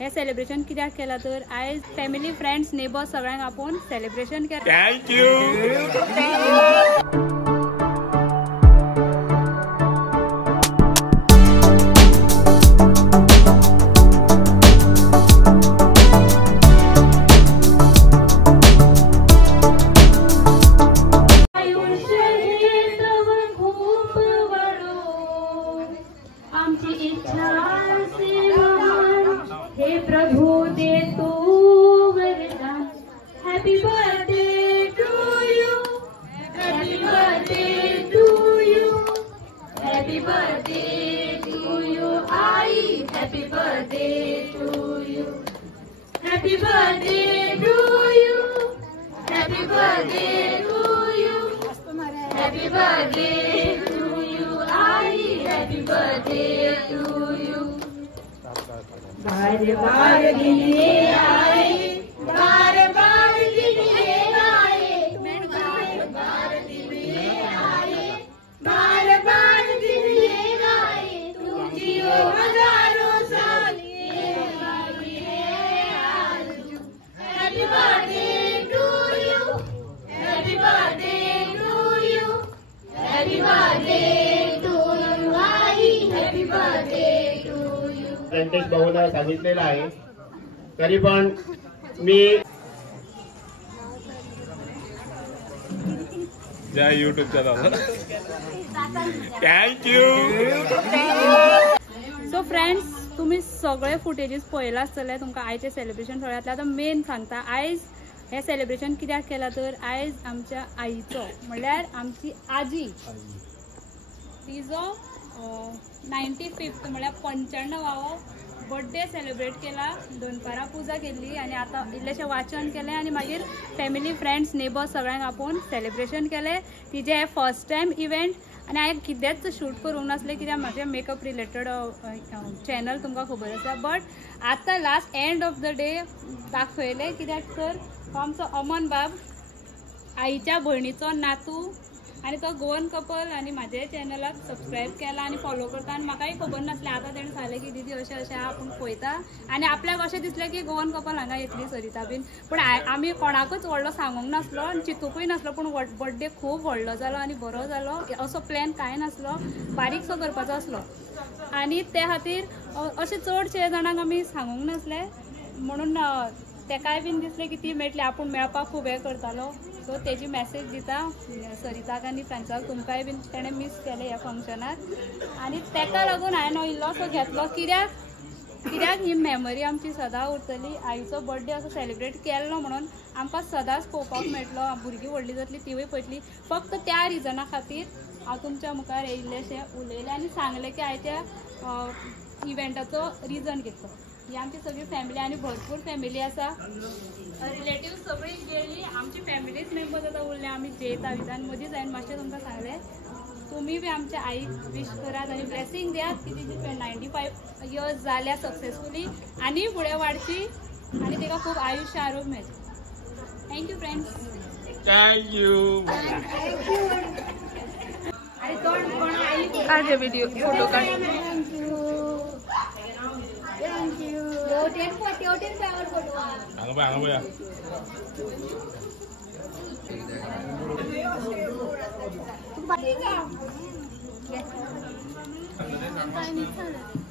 हे celebration कित्याक केला तर आयज फॅमिली फ्रेंड्स नेबर्स सगळ्यांक आपूण सेलिब्रेशन केला। थँक्यू। हे प्रभु दे तू वरदान। Happy birthday to you, happy birthday to you, happy birthday to you आई, happy birthday to you, happy birthday to you, happy birthday to you, happy birthday to you आई, happy birthday to you. बार बार दिन ये आए, बार बार दिन ये आए, बार बार दिन ये आए, बार बार दिन ये आए, तुम जियो हजारों साल ये आज। Happy birthday to you, happy birthday to you, happy birthday to you आई, happy birthday to you. Ganesh भाऊला सांगितलेलं आहे, तरी पण मी Jay YouTube channel thank you. So friends तुम्ही सगळे फुटेजीस पळयला आसतले, तुमकां आयचे सेलिब्रेशन सगळ्यांतले आतां मेन सांगता। आयज हे सेलिब्रेशन कित्याक केला तर आयज आमच्या आईचो म्हणल्यार आमची आजी तिजो 95th म्हणल्यार 95वावो बर्थडे सेलिब्रेट केला। दनपारां पुजा केल्ली आनी आतां इल्लेशें वाचन केलें आनी मागीर फॅमिली फ्रेंड्स नेबर्स सगळ्यांक आपूण सेलिब्रेशन केलें। तिजें हें फर्स्ट टायम इवेंट आनी हांवें कितेंच शूट करूंक नासलें कित्याक म्हाजें मेकअप रिलेटेड चॅनल तुमकां खबर आसा। बट आतां last end of the day दाखयलें कित्याक तर हो आमचो अमन बाब आईच्या भयणीचो नातू आनी तो गोवन कपल आनी म्हाजे चॅनलाक सबस्क्रायब केला आनी फॉलो करता आनी म्हाकाय खबर नासलें। आतां तेणें सांगलें की दीदी अशें अशें आपूण पळयता आनी आपल्याक अशें दिसलें की गोवन कपल हांगा येतली सरिता बीन, पूण आमी कोणाकूच व्हडलो सांगूंक नासलो आनी चिंतूकूय नासलो। पूण बर्थडे खूब व्हडलो जालो आनी बरो जालो, असो प्लॅन कांय नासलो, बारीकसो करपाचो आसलो आनी ते खातीर अशें चडशे जाणांक आमी सांगूंक नासलें। म्हणून तेकाय बीन दिसलें की ती मेळटली, आपूण मेळपाक खूब हें करतालो। सो तेजी मॅसेज दिता सरिताक आनी फ्रेंड्साक, तुमकांय बीन तेणें मिस केलें ह्या फंक्शनाक आनी तेका लागून हांवें इल्लोसो घेतलो कित्याक ही मेमरी आमची सदां उरतली। आईचो बर्थडे असो सेलिब्रेट केल्लो म्हणून आमकां सदांच पळोवपाक मेळटलो, भुरगीं व्हडली जातली तिवूय पळयतली। फक्त त्या रिजना खातीर हांव तुमच्या मुखार इल्लेशें उलयलें आनी सांगलें की आयच्या इवेंटाचो रिजन कितलो। ही आमची सगळी फॅमिली आनी भरपूर फॅमिली आसा, रिलेटिव्ह सगळीं गेली, आमची फॅमिलीच मेंबर्स आतां उरले। आमी जेयता विता आनी मदींच हांवें मातशें तुमकां सांगलें तुमी बी आमच्या आईक विश करात आनी ब्लेसिंग दियात की तिची 95 इयर्स जाल्या सक्सेसफुली आनी फुडें वाडची आनी तिका खूब आयुश्य आरोग्य मेळचें। Thank you friends. थँक्यू। काढ व्हिडिओ फोटो काढ।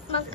मग